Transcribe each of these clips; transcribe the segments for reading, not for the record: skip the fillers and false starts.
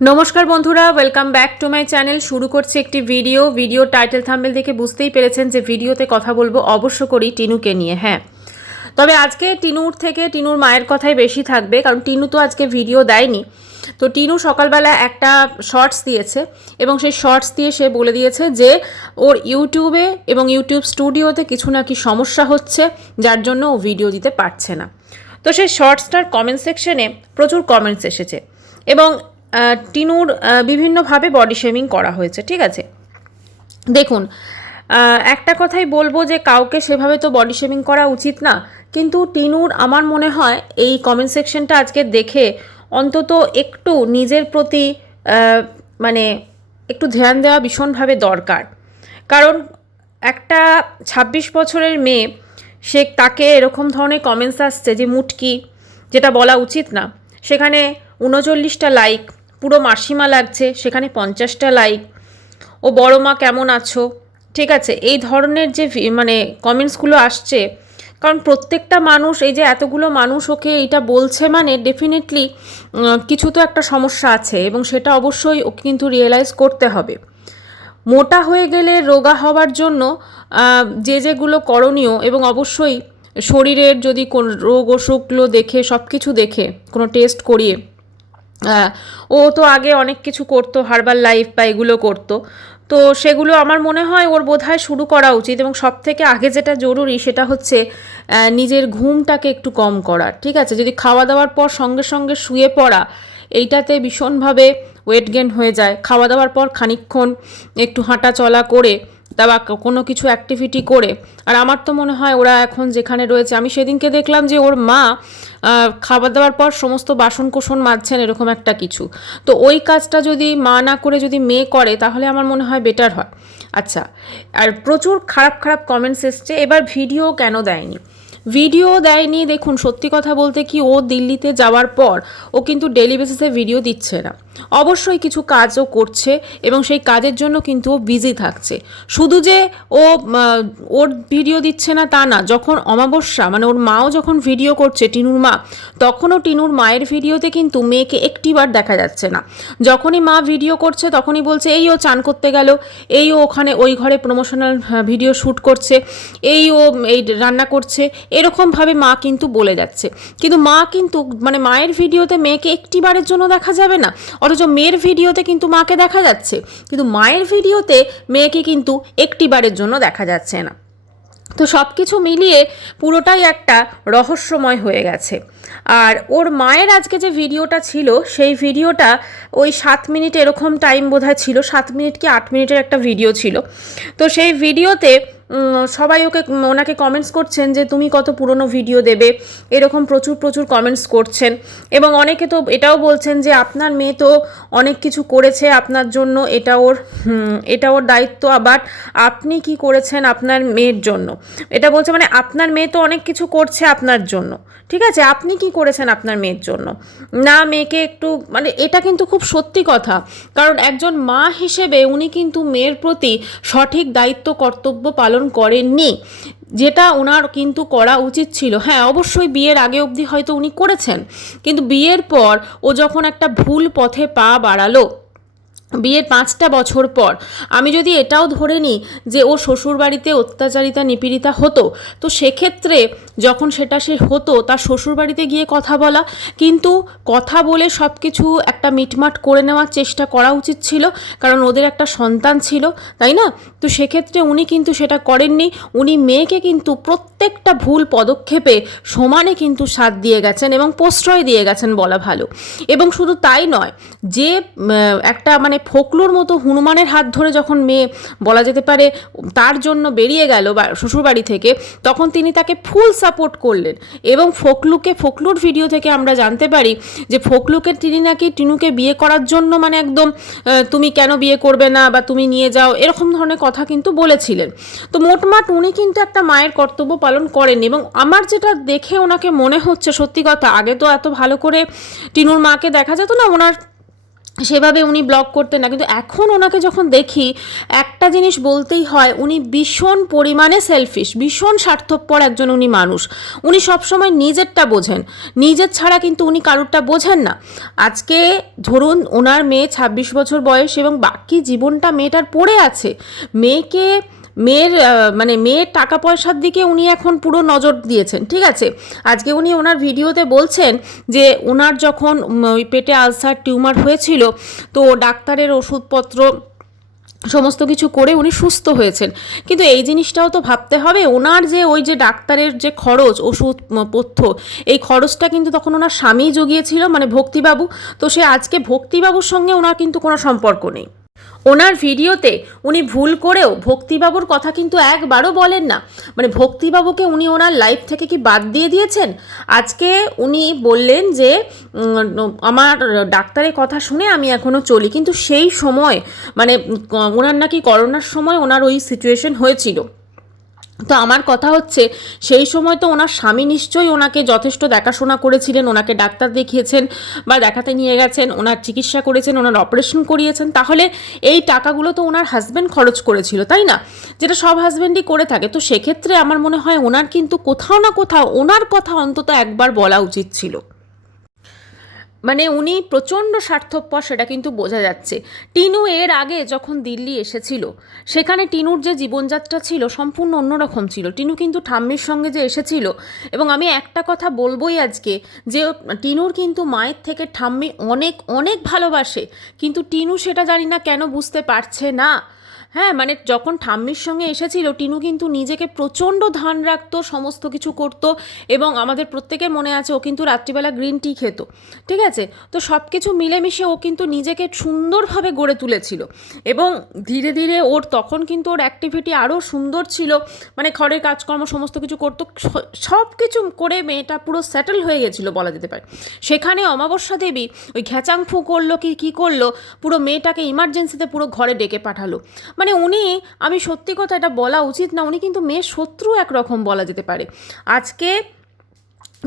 নমস্কার বন্ধুরা, welcome back to my channel. শুরু করছি একটি ভিডিও টাইটেল থাম্বনেল দেখে বুঝতেই পেরেছেন যে ভিডিওতে কথা বলবো অবশ্য করি টিনুকে নিয়ে। হ্যাঁ, তবে আজকে টিনুর থেকে টিনুর মায়ের কথাই বেশি থাকবে, কারণ টিনু তো আজকে ভিডিও দেয়নি। তো টিনু সকালবেলা একটা শর্টস দিয়েছে এবং সেই শর্টস দিয়ে সে বলে দিয়েছে যে ওর ইউটিউবে এবং ইউটিউব স্টুডিওতে কিছু নাকি সমস্যা হচ্ছে, যার জন্য ও ভিডিও দিতে পারছে না। তো সেই শর্টসটার কমেন্ট সেকশনে প্রচুর কমেন্টস এসেছে এবং টিনুর বিভিন্নভাবে বডি শেমিং করা হয়েছে। ঠিক আছে, দেখুন, একটা কথাই বলবো যে কাউকে সেভাবে তো বডি শেমিং করা উচিত না, কিন্তু টিনুর আমার মনে হয় এই কমেন্ট সেকশনটা আজকে দেখে অন্তত একটু নিজের প্রতি মানে একটু ধ্যান দেওয়া ভীষণভাবে দরকার। কারণ একটা ২৬ বছরের মেয়ে, সে তাকে এরকম ধরনের কমেন্টস আসছে যে মুটকি, যেটা বলা উচিত না, সেখানে ৩৯টা লাইক, পুরো মাসিমা লাগছে সেখানে 50টা লাইক, ও বড় মা কেমন আছো, ঠিক আছে, এই ধরনের যে মানে কমেন্টসগুলো আসছে। কারণ প্রত্যেকটা মানুষ, এই যে এতগুলো মানুষ ওকে এইটা বলছে, মানে ডেফিনেটলি কিছু তো একটা সমস্যা আছে এবং সেটা অবশ্যই ওকে কিন্তু রিয়েলাইজ করতে হবে। মোটা হয়ে গেলে রোগা হওয়ার জন্য যেগুলো করণীয়, এবং অবশ্যই শরীরের যদি কোনো রোগ অসুখগুলো দেখে, সব কিছু দেখে কোনো টেস্ট করিয়ে, ও তো আগে অনেক কিছু করতো, হার্বাল লাইফ বা এগুলো করতো, তো সেগুলো আমার মনে হয় ওর বোধহয় শুরু করা উচিত। এবং সব থেকে আগে যেটা জরুরি সেটা হচ্ছে নিজের ঘুমটাকে একটু কম করা। ঠিক আছে, যদি খাওয়া দাওয়ার পর সঙ্গে সঙ্গে শুয়ে পড়া, এইটাতে ভীষণভাবে ওয়েট গেন হয়ে যায়। খাওয়া দাওয়ার পর খানিকক্ষণ একটু হাঁটা চলা করে বা কোনো কিছু অ্যাক্টিভিটি করে, আর আমার তো মনে হয় ওরা এখন যেখানে রয়েছে, আমি সেদিনকে দেখলাম যে ওর মা খাবার দাবার পর সমস্ত বাসনকোসন মাজছেন, এরকম একটা কিছু। তো ওই কাজটা যদি মা না করে যদি মেয়ে করে, তাহলে আমার মনে হয় বেটার হয়। আচ্ছা, আর প্রচুর খারাপ খারাপ কমেন্টস এসছে। এবার ভিডিও কেন দেয়নি? ভিডিও দেয়নি, দেখুন, সত্যি কথা বলতে কি, ও দিল্লিতে যাওয়ার পর ও কিন্তু ডেলি বেসিসে ভিডিও দিচ্ছে না। অবশ্যই কিছু কাজও করছে এবং সেই কাজের জন্য কিন্তু ও বিজি থাকছে। শুধু যে ও ওর ভিডিও দিচ্ছে না তা না, যখন অমাবস্যা, মানে ওর মাও যখন ভিডিও করছে, টিনুর মা, তখনও টিনুর মায়ের ভিডিওতে কিন্তু মেয়েকে একটিবার দেখা যাচ্ছে না। যখনই মা ভিডিও করছে তখনই বলছে এই ও চান করতে গেল, এই ও ওখানে ওই ঘরে প্রমোশনাল ভিডিও শ্যুট করছে, এই ও এই রান্না করছে, এরকমভাবে মা কিন্তু বলে যাচ্ছে। কিন্তু মা কিন্তু, মানে মায়ের ভিডিওতে মেয়েকে একটিবারের জন্য দেখা যাবে না, অথচ মেয়ের ভিডিওতে কিন্তু মাকে দেখা যাচ্ছে, কিন্তু মায়ের ভিডিওতে মেয়েকে কিন্তু একটিবারের জন্য দেখা যাচ্ছে না। তো সব কিছু মিলিয়ে পুরোটাই একটা রহস্যময় হয়ে গেছে। আর ওর মায়ের আজকে যে ভিডিওটা ছিল, সেই ভিডিওটা ওই 7 মিনিট এরকম টাইম বোধহয় ছিল, 7 মিনিট কি 8 মিনিটের একটা ভিডিও ছিল। তো সেই ভিডিওতে সবাই ওনাকে কমেন্টস করছেন যে তুমি কত পুরনো ভিডিও দেবে, এরকম প্রচুর প্রচুর কমেন্টস করছেন। এবং অনেকে তো এটাও বলছেন যে আপনার মেয়ে তো অনেক কিছু করেছে আপনার জন্য, এটা ওর দায়িত্ব, আবার আপনি কি করেছেন আপনার মেয়ের জন্য, এটা বলছে, মানে আপনার মেয়ে তো অনেক কিছু করছে আপনার জন্য, ঠিক আছে, আপনি কি করেছেন আপনার মেয়ের জন্য না, মেয়েকে একটু, মানে এটা কিন্তু খুব সত্যি কথা। কারণ একজন মা হিসেবে উনি কিন্তু মেয়ের প্রতি সঠিক দায়িত্ব কর্তব্য পালন করেননি, যেটা ওনার কিন্তু করা উচিত ছিল। হ্যাঁ, অবশ্যই বিয়ের আগে অবধি হয়তো উনি করেছেন, কিন্তু বিয়ের পর ও যখন একটা ভুল পথে পা বাড়ালো, বিয়ের 5টা বছর পর, আমি যদি এটাও ধরে নিই যে ও শ্বশুরবাড়িতে অত্যাচারিতা নিপীড়িতা হতো, তো সেক্ষেত্রে যখন সেটা সে হতো, তার শ্বশুরবাড়িতে গিয়ে কথা বলা, কিন্তু কথা বলে সব কিছু একটা মিটমাট করে নেওয়ার চেষ্টা করা উচিত ছিল, কারণ ওদের একটা সন্তান ছিল, তাই না? তো সেক্ষেত্রে উনি কিন্তু সেটা করেননি। উনি মেয়েকে কিন্তু প্রত্যেকটা ভুল পদক্ষেপে সমানে কিন্তু সাথ দিয়ে গেছেন এবং প্রশ্রয় দিয়ে গেছেন বলা ভালো। এবং শুধু তাই নয়, যে একটা মানে ফোকলুর মতো হনুমানের হাত ধরে যখন মেয়ে বলা যেতে পারে তার জন্য বেরিয়ে গেল বা শ্বশুরবাড়ি থেকে, তখন তিনি তাকে ফুল সাপোর্ট করলেন। এবং ফোকলুর ভিডিও থেকে আমরা জানতে পারি যে ফোকলুকে তিনি নাকি টিনুকে বিয়ে করার জন্য, মানে একদম তুমি কেন বিয়ে করবে না বা তুমি নিয়ে যাও, এরকম ধরনের কথা কিন্তু বলেছিলেন। তো মোটমাট উনি কিন্তু একটা মায়ের কর্তব্য পালন করেন। এবং আমার যেটা দেখে ওনাকে মনে হচ্ছে, সত্যি কথা, আগে তো এত ভালো করে টিনুর মাকে দেখা যেত না, ওনার সেভাবে উনি ব্লগ করতেন না, কিন্তু এখন ওনাকে যখন দেখি একটা জিনিস বলতেই হয়, উনি ভীষণ পরিমাণে সেলফিশ, ভীষণ স্বার্থপর একজন উনি মানুষ। উনি সবসময় নিজেরটা বোঝেন, নিজের ছাড়া কিন্তু উনি কারুরটা বোঝেন না। আজকে ধরুন ওনার মেয়ে 26 বছর বয়স এবং বাকি জীবনটা মেয়েটার পড়ে আছে। মেয়ের টাকা পয়সার দিকে উনি এখন পুরো নজর দিয়েছেন, ঠিক আছে। আজকে উনি ওনার ভিডিওতে বলছেন যে ওনার যখন ওই পেটে আলসার টিউমার হয়েছিল, তো ডাক্তারের ওষুধপত্র সমস্ত কিছু করে উনি সুস্থ হয়েছেন। কিন্তু এই জিনিসটাও তো ভাবতে হবে, ওনার যে ওই যে ডাক্তারের যে খরচ, ওষুধ পথ্য, এই খরচটা কিন্তু তখন ওনার স্বামী জুগিয়েছিল, মানে ভক্তিবাবু। তো সে আজকে ভক্তিবাবুর সঙ্গে ওনার কিন্তু কোনো সম্পর্ক নেই। ওনার ভিডিওতে উনি ভুল করেও ভক্তিবাবুর কথা কিন্তু একবারও বলেন না, মানে ভক্তিবাবুকে উনি ওনার লাইফ থেকে কি বাদ দিয়ে দিয়েছেন? আজকে উনি বললেন যে আমার ডাক্তারের কথা শুনে আমি এখনও চলি, কিন্তু সেই সময় মানে ওনার নাকি করোনার সময় ওনার ওই সিচুয়েশন হয়েছিল। তো আমার কথা হচ্ছে, সেই সময় তো ওনার স্বামী নিশ্চয়ই ওনাকে যথেষ্ট দেখাশোনা করেছিলেন, ওনাকে ডাক্তার দেখিয়েছেন বা দেখাতে নিয়ে গেছেন, ওনার চিকিৎসা করেছেন, ওনার অপারেশন করিয়েছেন। তাহলে এই টাকাগুলো তো ওনার হাজব্যান্ড খরচ করেছিল, তাই না? যেটা সব হাজব্যান্ডই করে থাকে। তো সেক্ষেত্রে আমার মনে হয় ওনার কিন্তু কোথাও না কোথাও ওনার কথা অন্তত একবার বলা উচিত ছিল। মানে উনি প্রচণ্ড স্বার্থপর, সেটা কিন্তু বোঝা যাচ্ছে। টিনু এর আগে যখন দিল্লি এসেছিল, সেখানে টিনুর যে জীবনযাত্রা ছিল সম্পূর্ণ অন্যরকম ছিল। টিনু কিন্তু ঠাম্মির সঙ্গে যে এসেছিল, এবং আমি একটা কথা বলবোই আজকে, যে টিনুর কিন্তু মায়ের থেকে ঠাম্মি অনেক অনেক ভালোবাসে, কিন্তু টিনু সেটা জানি না কেন বুঝতে পারছে না। হ্যাঁ, মানে যখন ঠাম্মির সঙ্গে এসেছিল, টিনু কিন্তু নিজেকে প্রচণ্ড ধ্যান রাখতো, সমস্ত কিছু করতো, এবং আমাদের প্রত্যেকের মনে আছে ও কিন্তু রাত্রিবেলা গ্রিন টি খেত, ঠিক আছে। তো সব কিছু মিলেমিশে ও কিন্তু নিজেকে সুন্দরভাবে গড়ে তুলেছিল, এবং ধীরে ধীরে ওর তখন কিন্তু ওর অ্যাক্টিভিটি আরও সুন্দর ছিল, মানে ঘরের কাজকর্ম সমস্ত কিছু করতো, সব কিছু করে মেয়েটা পুরো সেটেল হয়ে গেছিলো বলা যেতে পারে। সেখানে অমাবস্যা দেবী ওই ঘ্যাচাংফু করলো কি করলো, পুরো মেয়েটাকে ইমার্জেন্সিতে পুরো ঘরে ডেকে পাঠালো। মানে উনি, আমি সত্যি কথা, এটা বলা উচিত না, উনি কিন্তু মেয়ের শত্রু একরকম বলা যেতে পারে। আজকে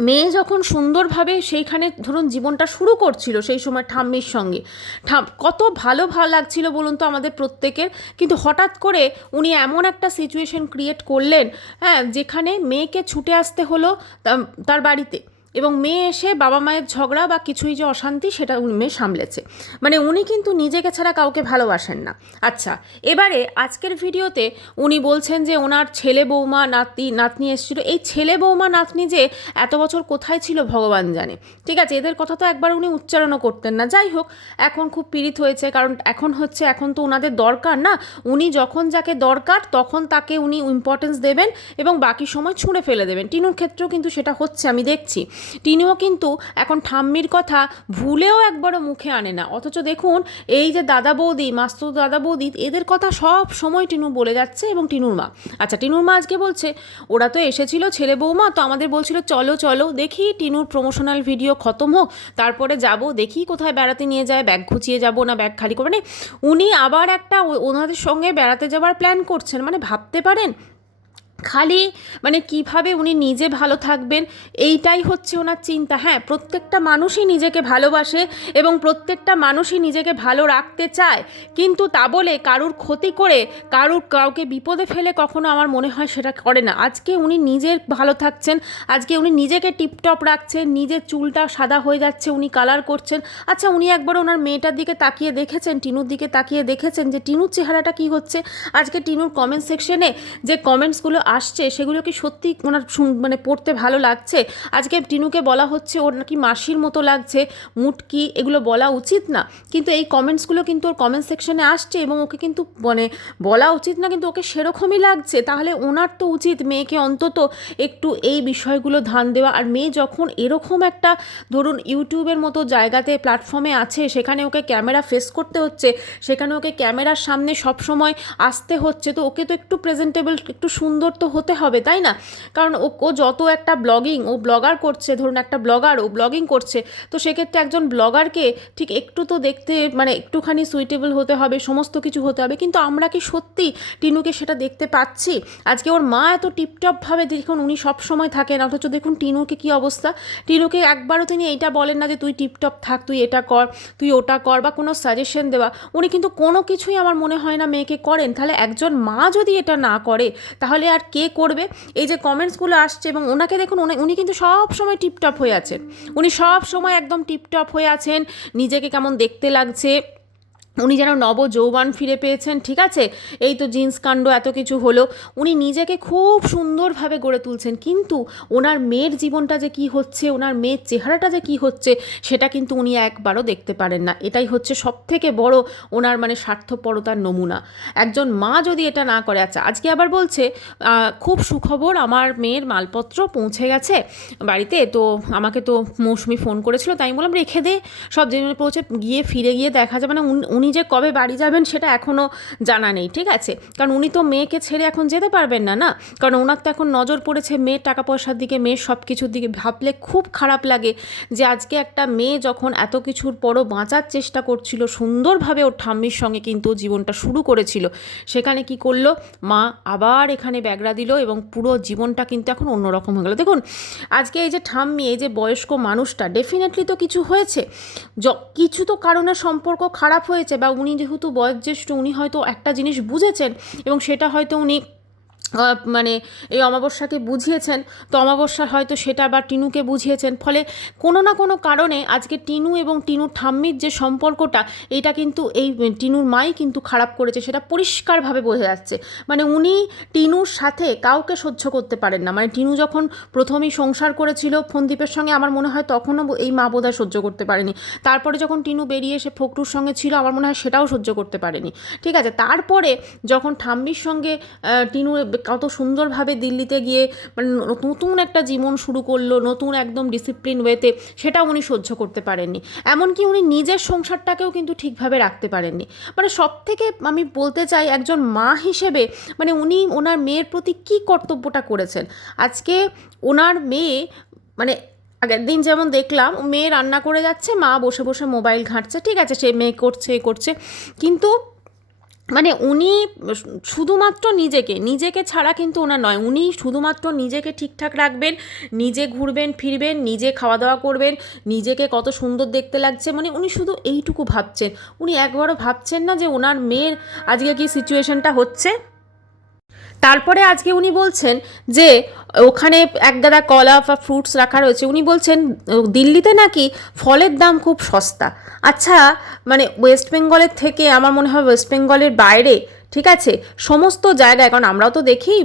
মেয়ে যখন সুন্দরভাবে সেইখানে ধরুন জীবনটা শুরু করছিল, সেই সময় ঠাম্মির সঙ্গে কত ভালো লাগছিল বলুন তো আমাদের প্রত্যেকের। কিন্তু হঠাৎ করে উনি এমন একটা সিচুয়েশন ক্রিয়েট করলেন, হ্যাঁ, যেখানে মেয়েকে ছুটে আসতে হলো তার বাড়িতে, এবং মেয়ে এসে বাবা মায়ের ঝগড়া বা কিছুই যে অশান্তি, সেটা মেয়ে সামলেছে। মানে উনি কিন্তু নিজেকে ছাড়া কাউকে ভালোবাসেন না। আচ্ছা, এবারে আজকের ভিডিওতে উনি বলছেন যে ওনার ছেলে বৌমা নাতনি এসেছিল। এই ছেলে বৌমা নাতনি যে এত বছর কোথায় ছিল ভগবান জানে, ঠিক আছে। এদের কথা তো একবার উনি উচ্চারণও করতেন না। যাই হোক, এখন খুব পীড়িত হয়েছে, কারণ এখন তো ওনাদের দরকার না, উনি যখন যাকে দরকার তখন তাকে উনি ইম্পর্টেন্স দেবেন, এবং বাকি সময় ছুঁড়ে ফেলে দেবেন। টিনুর ক্ষেত্রেও কিন্তু সেটা হচ্ছে, আমি দেখছি। টিনুও কিন্তু এখন ঠাম্মির কথা ভুলেও একবারও মুখে আনে না, অথচ দেখুন এই যে দাদা বৌদি, মাস্তো দাদা বৌদি, এদের কথা সব সময় টিনু বলে যাচ্ছে, এবং টিনুর মা। আচ্ছা, টিনুর মা আজকে বলছে ওরা তো এসেছিল ছেলে বৌমা, তো আমাদের বলছিল চলো চলো দেখি টিনুর প্রমোশনাল ভিডিও খতম হোক, তারপরে যাব, দেখি কোথায় বেড়াতে নিয়ে যায়, ব্যাগ গুছিয়ে যাব না ব্যাগ খালি করবে। মানে উনি আবার একটা ওনাদের সঙ্গে বেড়াতে যাওয়ার প্ল্যান করছেন। মানে ভাবতে পারেন, খালি মানে কিভাবে উনি নিজে ভালো থাকবেন, এইটাই হচ্ছে ওনার চিন্তা। হ্যাঁ, প্রত্যেকটা মানুষই নিজেকে ভালোবাসে এবং প্রত্যেকটা মানুষই নিজেকে ভালো রাখতে চায়, কিন্তু তা বলে কারুর ক্ষতি করে কাউকে বিপদে ফেলে কখনো আমার মনে হয় সেটা করে না। আজকে উনি নিজের ভালো থাকছেন, আজকে উনি নিজেকে টিপটপ রাখছেন, নিজের চুলটা সাদা হয়ে যাচ্ছে, উনি কালার করছেন। আচ্ছা, উনি একবার ওনার মেয়েটার দিকে তাকিয়ে দেখেছেন, টিনুর দিকে তাকিয়ে দেখেছেন যে টিনুর চেহারাটা কী হচ্ছে? আজকে টিনুর কমেন্ট সেকশনে যে কমেন্টসগুলো আসছে, সেগুলো কি সত্যি ওনার মানে পড়তে ভালো লাগছে? আজকে টিনুকে বলা হচ্ছে ওর নাকি মাসির মতো লাগছে, মুটকি, এগুলো বলা উচিত না, কিন্তু এই কমেন্টসগুলো কিন্তু ওর কমেন্ট সেকশনে আসছে, এবং ওকে কিন্তু মানে বলা উচিত না, কিন্তু ওকে সেরকমই লাগছে। তাহলে ওনার তো উচিত মেয়েকে অন্তত একটু এই বিষয়গুলো ধ্যান দেওয়া। আর মেয়ে যখন এরকম একটা ধরুন ইউটিউবের মতো জায়গাতে, প্ল্যাটফর্মে আছে, সেখানে ওকে ক্যামেরা ফেস করতে হচ্ছে, সেখানে ওকে ক্যামেরার সামনে সবসময় আসতে হচ্ছে, তো ওকে তো একটু প্রেজেন্টেবল, একটু সুন্দর তো হতে হবে, তাই না? কারণ ও যত একটা ও ব্লগার করছে, ধরুন একটা ব্লগার, ও ব্লগিং করছে, তো সেক্ষেত্রে একজন ব্লগারকে ঠিক একটু তো দেখতে মানে একটুখানি সুইটেবল হতে হবে, সমস্ত কিছু হতে হবে। কিন্তু আমরা কি সত্যি টিনুকে সেটা দেখতে পাচ্ছি? আজকে ওর মা এত টিপটপভাবে, দেখুন উনি সব সময় থাকেন, অথচ দেখুন টিনুকে কী অবস্থা। টিনুকে একবারও তিনি এইটা বলেন না যে তুই টিপটপ থাক, তুই এটা কর, তুই ওটা কর, বা কোনো সাজেশন দেওয়া, উনি কিন্তু কোনো কিছুই আমার মনে হয় না মেয়েকে করেন। তাহলে একজন মা যদি এটা না করে তাহলে আর কে করবে? এই যে কমেন্টসগুলো আসছে, এবং ওনাকে দেখুন, উনি কিন্তু সব সময় টিপটপ হয়ে আছেন, উনি সব সময় একদম টিপটপ হয়ে আছেন, নিজেকে কেমন দেখতে লাগছে, উনি যেন নবযৌবন ফিরে পেয়েছেন, ঠিক আছে? এই তো জিন্স কাণ্ড এত কিছু হলো, উনি নিজেকে খুব সুন্দরভাবে গড়ে তুলছেন, কিন্তু ওনার মেয়ের জীবনটা যে কী হচ্ছে, ওনার মেয়ের চেহারাটা যে কী হচ্ছে, সেটা কিন্তু উনি একবারও দেখতে পারেন না। এটাই হচ্ছে সবথেকে বড় ওনার মানে স্বার্থপরতার নমুনা। একজন মা যদি এটা না করে। আচ্ছা, আজকে আবার বলছে খুব সুখবর, আমার মেয়ের মালপত্র পৌঁছে গেছে বাড়িতে, তো আমাকে তো মৌসুমি ফোন করেছিল, তাই বললাম রেখে দে, সব জিনিস পৌঁছে ফিরে গিয়ে দেখা যাবে। মানে উনি যে কবে বাড়ি যাবেন সেটা এখনও জানা নেই, ঠিক আছে? কারণ উনি তো মেয়েকে ছেড়ে এখন যেতে পারবেন না, না? কারণ ওনার তো এখন নজর পড়েছে মেয়ের টাকা পয়সার দিকে, মেয়ের সব কিছুর দিকে। ভাবলে খুব খারাপ লাগে যে আজকে একটা মেয়ে যখন এত কিছুর পরও বাঁচার চেষ্টা করছিল, সুন্দরভাবে ওর ঠাম্মির সঙ্গে কিন্তু জীবনটা শুরু করেছিল, সেখানে কি করলো মা, আবার এখানে ব্যাগরা দিল, এবং পুরো জীবনটা কিন্তু এখন অন্যরকম হয়ে গেল। দেখুন আজকে এই যে ঠাম্মি, এই যে বয়স্ক মানুষটা, ডেফিনেটলি তো কিছু হয়েছে, কিছু তো কারণে সম্পর্ক খারাপ হয়েছে, বা উনি যেহেতু বয়োজ্যেষ্ঠ, উনি হয়তো একটা জিনিস বুঝেছেন, এবং সেটা হয়তো উনি মানে এই অমাবস্যাকে বুঝিয়েছেন, তো অমাবস্যা হয়তো সেটা বা টিনুকে বুঝিয়েছেন, ফলে কোনো না কোনো কারণে আজকে টিনু এবং টিনুর ঠাম্মির যে সম্পর্কটা, এটা কিন্তু এই টিনুর মাই কিন্তু খারাপ করেছে, সেটা পরিষ্কারভাবে বোঝা যাচ্ছে। মানে উনি টিনুর সাথে কাউকে সহ্য করতে পারেন না। মানে টিনু যখন প্রথমেই সংসার করেছিল ফন্দীপের সঙ্গে, আমার মনে হয় তখনও এই মা বোধহয় সহ্য করতে পারেনি। তারপরে যখন টিনু বেরিয়ে এসে ফকরুর সঙ্গে ছিল, আমার মনে হয় সেটাও সহ্য করতে পারেনি, ঠিক আছে? তারপরে যখন ঠাম্মির সঙ্গে টিনু কত সুন্দরভাবে দিল্লিতে গিয়ে মানে নতুন একটা জীবন শুরু করলো, নতুন একদম ডিসিপ্লিন ওয়েতে, সেটা উনি সহ্য করতে পারেননি। এমনকি উনি নিজের সংসারটাকেও কিন্তু ঠিকভাবে রাখতে পারেননি। মানে সব থেকে আমি বলতে চাই, একজন মা হিসেবে মানে উনি ওনার মেয়ের প্রতি কী কর্তব্যটা করেছেন। আজকে ওনার মেয়ে মানে আগের দিন যেমন দেখলাম, মেয়ে রান্না করে যাচ্ছে, মা বসে বসে মোবাইল ঘাঁটছে, ঠিক আছে, সে মেয়ে করছে, কিন্তু মানে উনি শুধুমাত্র নিজেকে ছাড়া কিন্তু ওনার নয়, উনি শুধুমাত্র নিজেকে ঠিকঠাক রাখবেন, নিজে ঘুরবেন ফিরবেন, নিজে খাওয়া দাওয়া করবেন, নিজেকে কত সুন্দর দেখতে লাগছে, মানে উনি শুধু এইটুকু ভাবছেন। উনি একবারও ভাবছেন না যে ওনার মেয়ের আজকে কি সিচুয়েশনটা হচ্ছে। তারপরে আজকে উনি বলছেন যে ওখানে এক গাদা কলা বা ফ্রুটস রাখা রয়েছে, উনি বলছেন দিল্লিতে নাকি ফলের দাম খুব সস্তা। আচ্ছা, মানে ওয়েস্ট বেঙ্গলের থেকে আমার মনে হয় ওয়েস্ট বেঙ্গলের বাইরে, ঠিক আছে, সমস্ত জায়গায়, কারণ আমরাও তো দেখি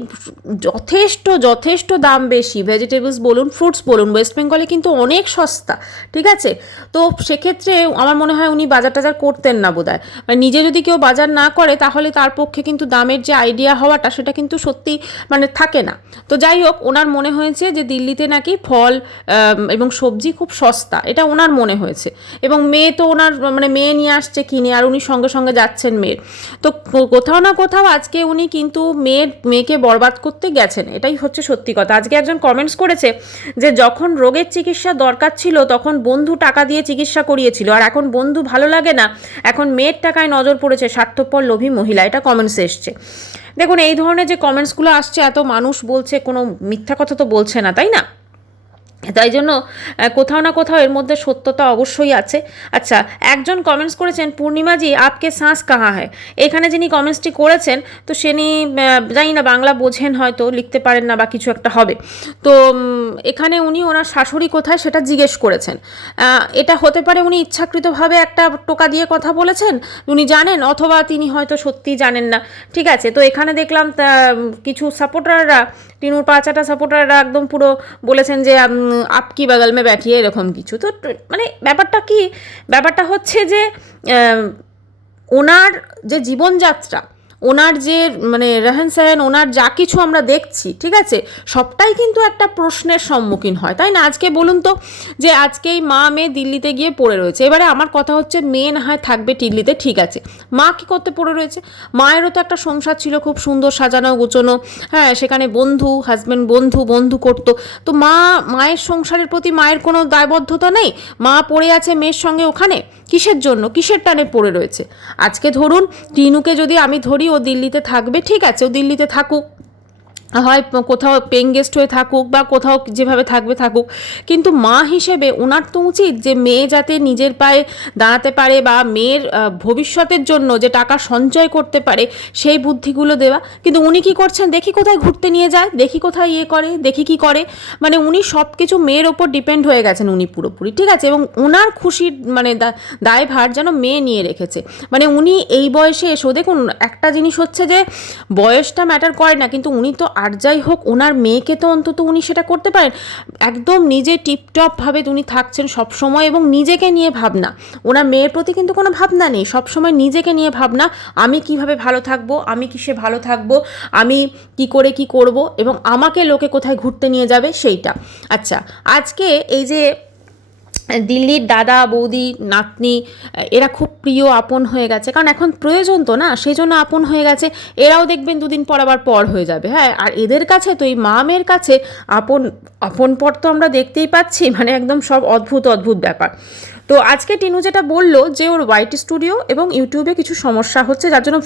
যথেষ্ট দাম বেশি, ভেজিটেবলস বলুন, ফ্রুটস বলুন, ওয়েস্ট বেঙ্গলে কিন্তু অনেক সস্তা, ঠিক আছে? তো সেক্ষেত্রে আমার মনে হয় উনি বাজার টাজার করতেন না বোধহয়। মানে নিজে যদি কেউ বাজার না করে তাহলে তার পক্ষে কিন্তু দামের যে আইডিয়া হওয়াটা, সেটা কিন্তু সত্যি মানে থাকে না। তো যাই হোক, ওনার মনে হয়েছে যে দিল্লিতে নাকি ফল এবং সবজি খুব সস্তা, এটা ওনার মনে হয়েছে। এবং মেয়ে তো ওনার মানে মেয়ে নিয়ে আসছে কিনে, আর উনি সঙ্গে সঙ্গে যাচ্ছেন মেয়ের। তো কোথাও না কোথাও আজকে উনি কিন্তু মেয়েকে বরবাদ করতে গেছেন, এটাই হচ্ছে সত্যি কথা। আজকে একজন কমেন্টস করেছে যে যখন রোগের চিকিৎসা দরকার ছিল তখন বন্ধু টাকা দিয়ে চিকিৎসা করিয়েছিল, আর এখন বন্ধু ভালো লাগে না, এখন মেয়ের টাকায় নজর পড়েছে স্বার্থপর লোভী মহিলা, এটা কমেন্টস এসছে। দেখুন এই ধরনের যে কমেন্টসগুলো আসছে, এত মানুষ বলছে, কোনো মিথ্যা কথা তো বলছে না, তাই না? তাই জন্য কোথাও না কোথাও এর মধ্যে সত্যতা অবশ্যই আছে। আচ্ছা, একজন কমেন্টস করেছেন, পূর্ণিমাজি আপকে শ্বাস কাহা হয়। এখানে যিনি কমেন্টসটি করেছেন, তো তিনি জানি না বাংলা বোঝেন, হয়তো লিখতে পারেন না বা কিছু একটা হবে। তো এখানে উনি ওনার শাশুড়ি কোথায় সেটা জিজ্ঞেস করেছেন। এটা হতে পারে উনি ইচ্ছাকৃতভাবে একটা টোকা দিয়ে কথা বলেছেন, উনি জানেন, অথবা তিনি হয়তো সত্যিই জানেন না, ঠিক আছে? তো এখানে দেখলাম কিছু সাপোর্টাররা, টিনুর পাঁচাটা সাপোর্টাররা একদম পুরো বলেছেন যে আপকি বাগল মে ব্যাঠিয়ে, এরকম কিছু। তো মানে ব্যাপারটা হচ্ছে যে ওনার যে জীবনযাত্রা, ওনার যে মানে রেহেন সেহেন, ওনার যা কিছু আমরা দেখছি, ঠিক আছে, সবটাই কিন্তু একটা প্রশ্নের সম্মুখীন হয়, তাই না? আজকে বলুন তো, যে আজকেই মা মেয়ে দিল্লিতে গিয়ে পড়ে রয়েছে। এবারে আমার কথা হচ্ছে, মেয়ে না হয় থাকবে দিল্লিতে, ঠিক আছে, মা কী করতে পড়ে রয়েছে? মায়েরও তো একটা সংসার ছিল, খুব সুন্দর সাজানো গোছানো, হ্যাঁ, সেখানে বন্ধু, হাজব্যান্ড বন্ধু করতো। তো মায়ের সংসারের প্রতি মায়ের কোনো দায়বদ্ধতা নেই? মা পড়ে আছে মেয়ের সঙ্গে ওখানে, কিসের জন্য, কিসের টানে পড়ে রয়েছে? আজকে ধরুন টিনুকে যদি আমি ধরি, ও দিল্লিতে থাকবে, ঠিক আছে, ও দিল্লিতে থাকুক, হয় কোথাও পেইং গেস্ট হয়ে থাকুক বা কোথাও যেভাবে থাকবে থাকুক, কিন্তু মা হিসেবে ওনার তো উচিত যে মেয়ে যাতে নিজের পায়ে দাঁড়াতে পারে বা মেয়ের ভবিষ্যতের জন্য যে টাকা সঞ্চয় করতে পারে সেই বুদ্ধিগুলো দেওয়া। কিন্তু উনি কি করছেন, দেখি কোথায় ঘুরতে নিয়ে যায়, দেখি কোথায় করে, দেখি কি করে, মানে উনি সব কিছু মেয়ের ওপর ডিপেন্ড হয়ে গেছেন উনি পুরোপুরি, ঠিক আছে। এবং ওনার খুশির মানে দায়ভার যেন মেয়ে নিয়ে রেখেছে। মানে উনি এই বয়সে এসেও দেখুন, একটা জিনিস হচ্ছে যে বয়সটা ম্যাটার করে না, কিন্তু উনি তো আর যাই হোক ওনার মেয়েকে তো অন্তত উনি সেটা করতে পারেন। একদম নিজে টিপটপভাবে উনি থাকছেন সবসময়, এবং নিজেকে নিয়ে ভাবনা, ওনার মেয়ের প্রতি কিন্তু কোনো ভাবনা নেই, সবসময় নিজেকে নিয়ে ভাবনা, আমি কিভাবে ভালো থাকবো, আমি কিসে ভালো থাকবো, আমি কি করে কি করব, এবং আমাকে লোকে কোথায় ঘুরতে নিয়ে যাবে সেইটা। আচ্ছা, আজকে এই যে দিল্লির দাদা বৌদি নাতনি, এরা খুব প্রিয় আপন হয়ে গেছে, কারণ এখন প্রয়োজন তো না, সেই জন্য আপন হয়ে গেছে। এরাও দেখবেন দুদিন পর আবার পর হয়ে যাবে, হ্যাঁ। আর এদের কাছে তো, এই মা মেয়ের কাছে আপন আপন পর তো আমরা দেখতেই পাচ্ছি, মানে একদম সব অদ্ভুত অদ্ভুত ব্যাপার। তো আজকে টিনু যেটা বললো যে ওর ওয়াইটি স্টুডিও এবং ইউটিউবে কিছু সমস্যা হচ্ছে, যার জন্য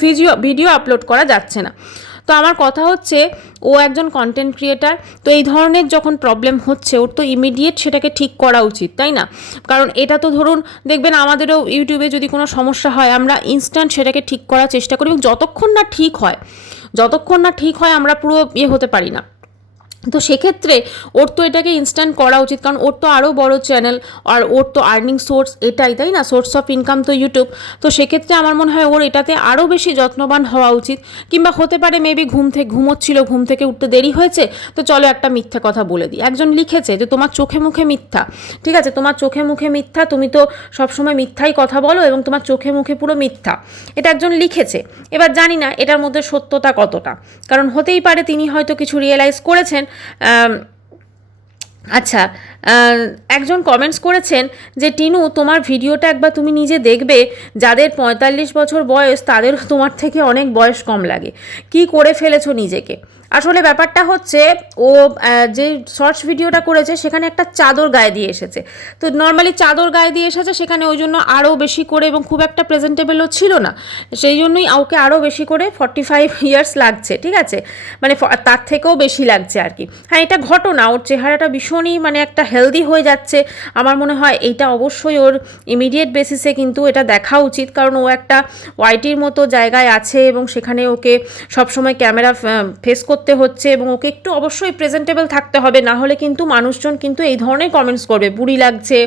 ভিডিও আপলোড করা যাচ্ছে না। তো আমার কথা হচ্ছে, ও একজন কন্টেন্ট ক্রিয়েটার, তো এই ধরনের যখন প্রবলেম হচ্ছে, ওর তো ইমিডিয়েট সেটাকে ঠিক করা উচিত, তাই না? কারণ এটা তো ধরুন দেখবেন আমাদেরও ইউটিউবে যদি কোনো সমস্যা হয়, আমরা ইনস্ট্যান্ট সেটাকে ঠিক করার চেষ্টা করি, এবং যতক্ষণ না ঠিক হয় আমরা পুরো হতে পারি না। তো সেক্ষেত্রে ওর তো এটাকে ইনস্ট্যান্ট করা উচিত, কারণ ওর তো আরও বড় চ্যানেল, আর ওর তো আর্নিং সোর্স এটাই, তাই না? সোর্স অফ ইনকাম তো ইউটিউব। তো সেক্ষেত্রে আমার মনে হয় ওর এটাতে আরও বেশি যত্নবান হওয়া উচিত। কিংবা হতে পারে মেবি ঘুমোচ্ছিল, ঘুম থেকে উঠতে দেরি হয়েছে, তো চলো একটা মিথ্যা কথা বলে দিই। একজন লিখেছে যে তোমার চোখে মুখে মিথ্যা, ঠিক আছে, তোমার চোখে মুখে মিথ্যা, তুমি তো সবসময় মিথ্যাই কথা বলো এবং তোমার চোখে মুখে পুরো মিথ্যা, এটা একজন লিখেছে। এবার জানি না এটার মধ্যে সত্যতা কতটা, কারণ হতেই পারে তিনি হয়তো কিছু রিয়েলাইজ করেছেন। আচ্ছা, একজন কমেন্টস করেছেন যে টিনু, তোমার ভিডিওটা একবার তুমি নিজে দেখবে, যাদের 45 বছর বয়স তাদেরও তোমার থেকে অনেক বয়স কম লাগে, কি করে ফেলেছো নিজেকে। আসলে ব্যাপারটা হচ্ছে, ও যে শর্টস ভিডিওটা করেছে সেখানে একটা চাদর গায়ে দিয়ে এসেছে, তো নর্মালি চাদর গায়ে দিয়ে এসেছে সেখানে, ওই জন্য আরও বেশি করে, এবং খুব একটা প্রেজেন্টেবলও ছিল না, সেই জন্যই ওকে আরও বেশি করে 45 ইয়ার্স লাগছে, ঠিক আছে, মানে তার থেকেও বেশি লাগছে আর কি। হ্যাঁ, এটা ঘটনা, ওর চেহারাটা ভীষণই মানে একটা হেলদি হয়ে যাচ্ছে। আমার মনে হয় এইটা অবশ্যই ওর ইমিডিয়েট বেসিসে কিন্তু এটা দেখা উচিত, কারণ ও একটা ওয়াইটির মতো জায়গায় আছে, এবং সেখানে ওকে সবসময় ক্যামেরা ফেস করতে হচ্ছে, এবং ওকে একটু অবশ্যই প্রেজেন্টেবল থাকতে হবে, না হলে কিন্তু মানুষজন কিন্তু এই ধরনের কমেন্টস করবে, বুড়ি লাগছে,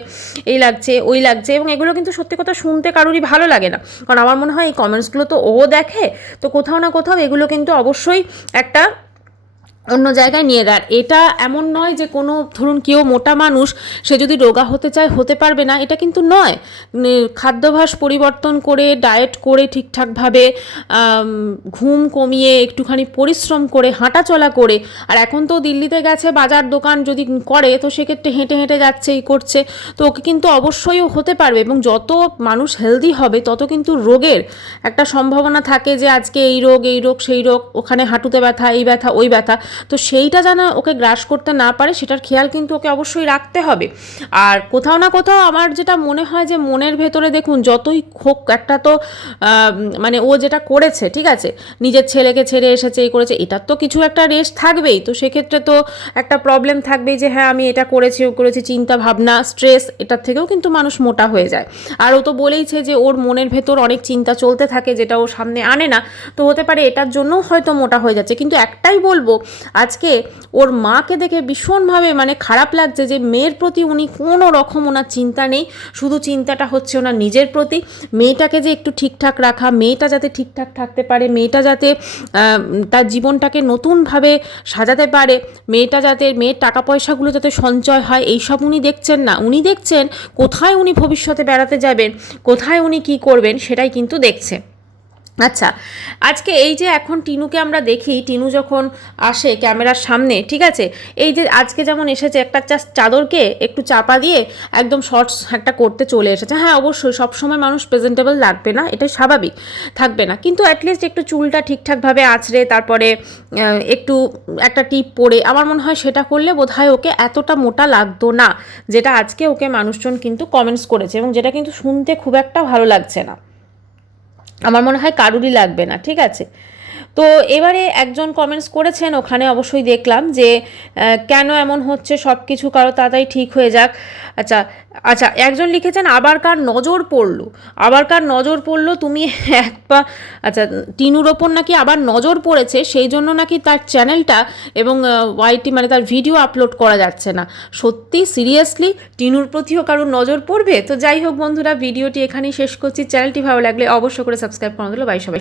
এই লাগছে, ওই লাগছে, এবং এগুলো কিন্তু সত্যি কথা শুনতে কারোরই ভালো লাগে না। কারণ আমার মনে হয় এই কমেন্টসগুলো তো ও দেখে, তো কোথাও না কোথাও এগুলো কিন্তু অবশ্যই একটা অন্য জায়গায় নিয়ে দেয়। এটা এমন নয় যে কোনো ধরুন কেউ মোটা মানুষ, সে যদি রোগা হতে চায় হতে পারবে না, এটা কিন্তু নয়। খাদ্যাভ্যাস পরিবর্তন করে, ডায়েট করে, ঠিকঠাকভাবে ঘুম কমিয়ে, একটুখানি পরিশ্রম করে, হাঁটা চলা করে, আর এখন তো দিল্লিতে গেছে, বাজার দোকান যদি করে তো সেক্ষেত্রে হেঁটে হেঁটে যাচ্ছে, এই করছে, তো ওকে কিন্তু অবশ্যই ও হতে পারবে। এবং যত মানুষ হেলদি হবে তত কিন্তু রোগের একটা সম্ভাবনা থাকে, যে আজকে এই রোগ সেই রোগ, ওখানে হাঁটুতে ব্যথা, এই ব্যথা, ওই ব্যথা, তো সেইটা যেন ওকে গ্রাস করতে না পারে, সেটার খেয়াল কিন্তু ওকে অবশ্যই রাখতে হবে। আর কোথাও না কোথাও আমার যেটা মনে হয় যে মনের ভেতরে দেখুন, যতই হোক একটা তো মানে ও যেটা করেছে, ঠিক আছে, নিজের ছেলেকে ছেড়ে এসেছে, এই করেছে, এটার তো কিছু একটা রেশ থাকবেই, তো সেক্ষেত্রে তো একটা প্রবলেম থাকবেই, যে হ্যাঁ আমি এটা করেছি, ও করেছি, চিন্তা ভাবনা, স্ট্রেস, এটার থেকেও কিন্তু মানুষ মোটা হয়ে যায়। আর ও তো বলেইছে যে ওর মনের ভেতর অনেক চিন্তা চলতে থাকে, যেটা ও সামনে আনে না, তো হতে পারে এটার জন্যও হয়তো মোটা হয়ে যাচ্ছে। কিন্তু একটাই বলবো, আজকে ওর মাকে দেখে ভীষণভাবে মানে খারাপ লাগছে, যে মেয়ের প্রতি উনি কোনো রকম ওনার চিন্তা নেই, শুধু চিন্তাটা হচ্ছে ওনার নিজের প্রতি, মেয়েটাকে যে একটু ঠিকঠাক রাখা, মেয়েটা যাতে ঠিকঠাক থাকতে পারে, মেয়েটা যাতে তার জীবনটাকে নতুনভাবে সাজাতে পারে, মেয়ের টাকা পয়সাগুলো যাতে সঞ্চয় হয়, এইসব উনি দেখছেন না। উনি দেখছেন কোথায় উনি ভবিষ্যতে বেড়াতে যাবেন, কোথায় উনি কি করবেন, সেটাই কিন্তু দেখছে। আচ্ছা, আজকে এই যে এখন টিনুকে আমরা দেখি, টিনু যখন আসে ক্যামেরার সামনে, ঠিক আছে, এই যে আজকে যেমন এসেছে একটা জাস্ট চাদরকে একটু চাপা দিয়ে একদম শর্টস একটা করতে চলে এসেছে। হ্যাঁ, অবশ্যই সবসময় মানুষ প্রেজেন্টেবল লাগবে না, এটাই স্বাভাবিক, থাকবে না, কিন্তু অ্যাটলিস্ট একটু চুলটা ঠিকঠাকভাবে আঁচড়ে তারপরে একটু একটা টিপ পরে আমার মনে হয় সেটা করলে বোধহয় ওকে এতটা মোটা লাগতো না, যেটা আজকে ওকে মানুষজন কিন্তু কমেন্টস করেছে, এবং যেটা কিন্তু শুনতে খুব একটা ভালো লাগছে না, আমার মনে হয় কারুরই লাগবে না, ঠিক আছে। তো এবারে একজন কমেন্টস করেছেন, ওখানে অবশ্যই দেখলাম যে কেন এমন হচ্ছে, সব কিছু কারো তাড়াতাড়ি ঠিক হয়ে যাক। আচ্ছা আচ্ছা, একজন লিখেছেন আবার কার নজর পড়লো, আবার কার নজর পড়লো তুমি এক পা, আচ্ছা টিনুর ওপর নাকি আবার নজর পড়েছে, সেই জন্য নাকি তার চ্যানেলটা এবং ওয়াইটি মানে তার ভিডিও আপলোড করা যাচ্ছে না। সত্যি সিরিয়াসলি টিনুর প্রতিও কারোর নজর পড়বে? তো যাই হোক বন্ধুরা, ভিডিওটি এখানেই শেষ করছি। চ্যানেলটি ভালো লাগলে অবশ্যই করে সাবস্ক্রাইব করে দিল। বাই সবাই।